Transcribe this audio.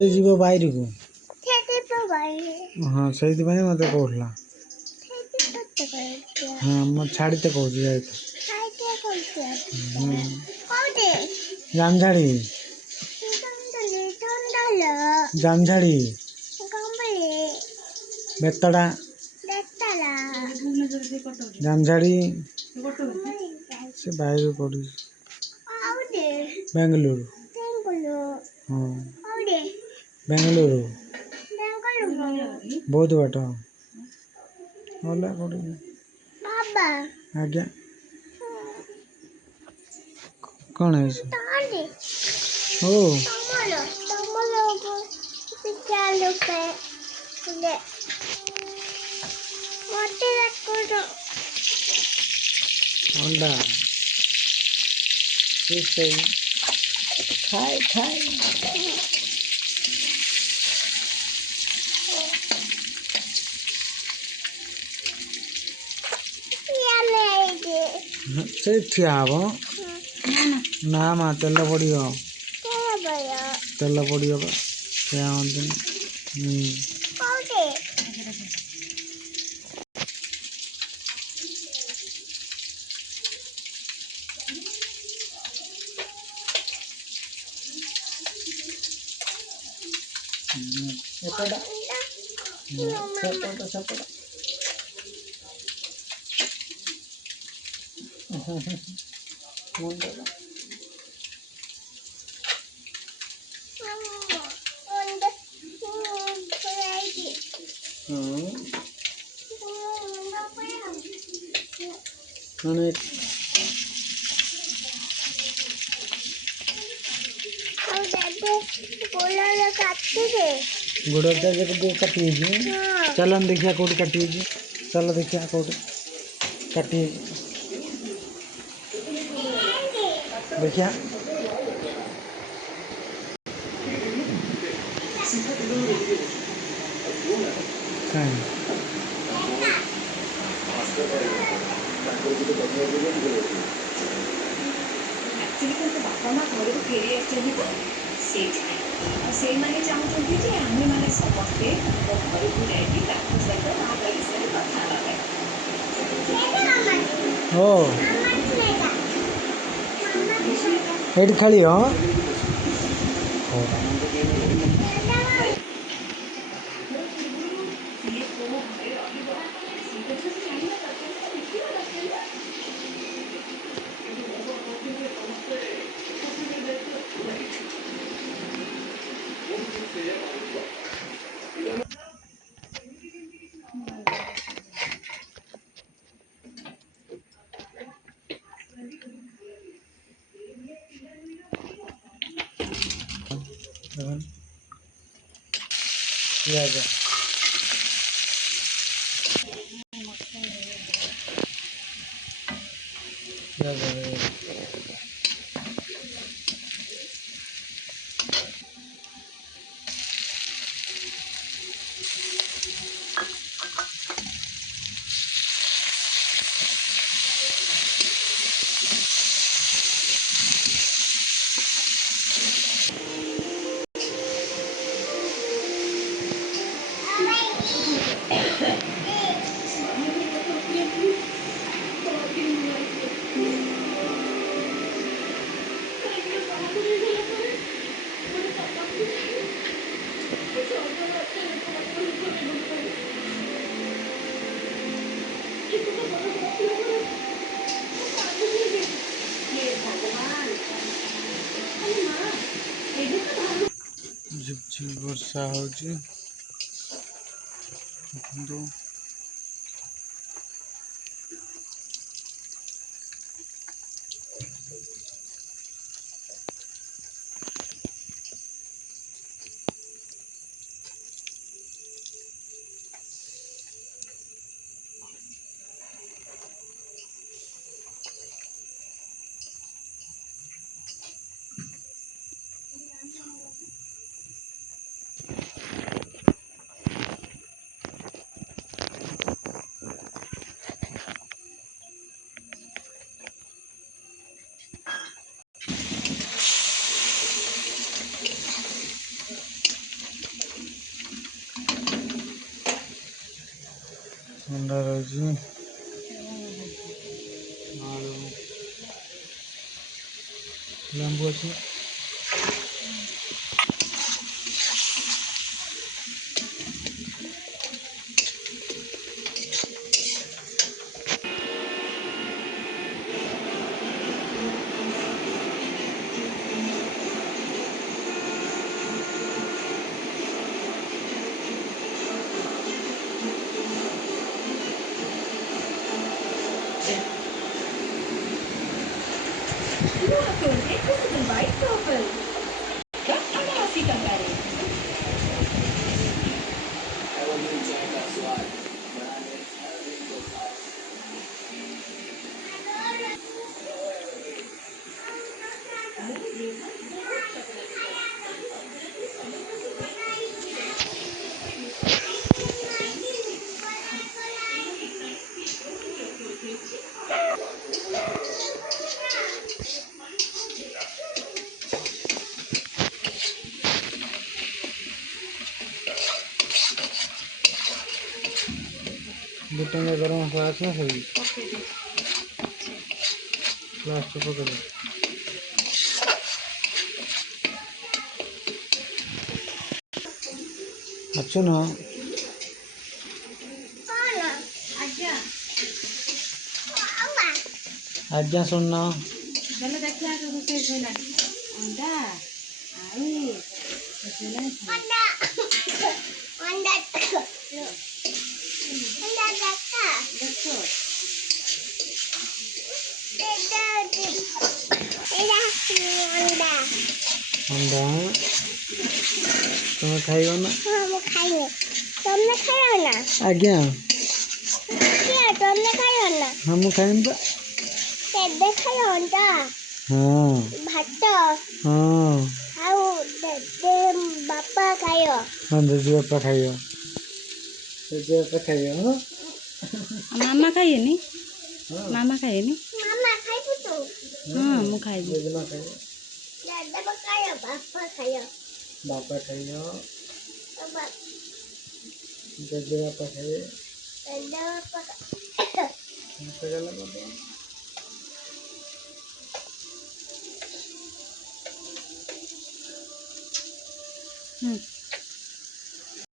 जीव बाहर को हाँ से मत कहला हाँ मैं छाड़ते कह जामझाड़ी जामझाड़ी बेतड़ा जामझाड़ी से बाहर पड़ी बेंगलुरु हाँ बेंगलुरु बहुत बाट आज्ञा कौन है ओ अंडा खाए खाए से ठिया हम ना मा तेल पड़ो तेल पड़ो ठिया सपट गोड़ काटी चल देखिया कौट काटी चल देखिया कौट काटी देखिया बापा माँ घर को फेरी आसे चाहते आम मैंने समस्ते घर को जाकि सहित विषय कथा ओ एट खाली हाँ झिपझिप वर्षा हो ଅଣ୍ଡା ରହିଛି, ଆଳୁ, ଲେମ୍ବୁ ଅଛି। ନୂଆ କୋଲଗେଟ୍ ଭିଜିବଲ୍ ହ୍ୱାଇଟ୍ ପର୍ପଲ୍ अब 80 टंकाରେ। ମୋ ଦେହ ବହୁତ ଚକୋଲେଟ୍ ପ୍ରିୟ। ତାକୁ ଅର୍ଥନୀତି ସମସ୍ତଙ୍କୁ ଦିଏ। ମୁଁ ଦେଖିଛି ଲୋକଙ୍କ ମୁହଁରେ दुटंगा गरम मसला আছে না সবই লাস্ট পকড়ে আচ্ছা না ଆଜ୍ଞା ଆଜ୍ଞା ଶୁଣନା चलो देखिए आगे रोषेई सैला अंडा आलू अंडा अंडा अंडा देखो अंडा तुम खाइयो ना हाँ मैं खाइए तुमने खाया ना आज्ञा क्या तुमने खाया ना हम खाइम बा केबे खाया अंडा हां भात हां आउ दे बापा खायो हां दे बापा खाइयो हां मामा खाइए नी हां मामा खाइए नी मामा खाइबू तो हाँ मु खाइबी जेजमा खाइयो दादा खायो बापा खायो बाबा जेजे बापा खाइए दादा बापा मत गला बाबा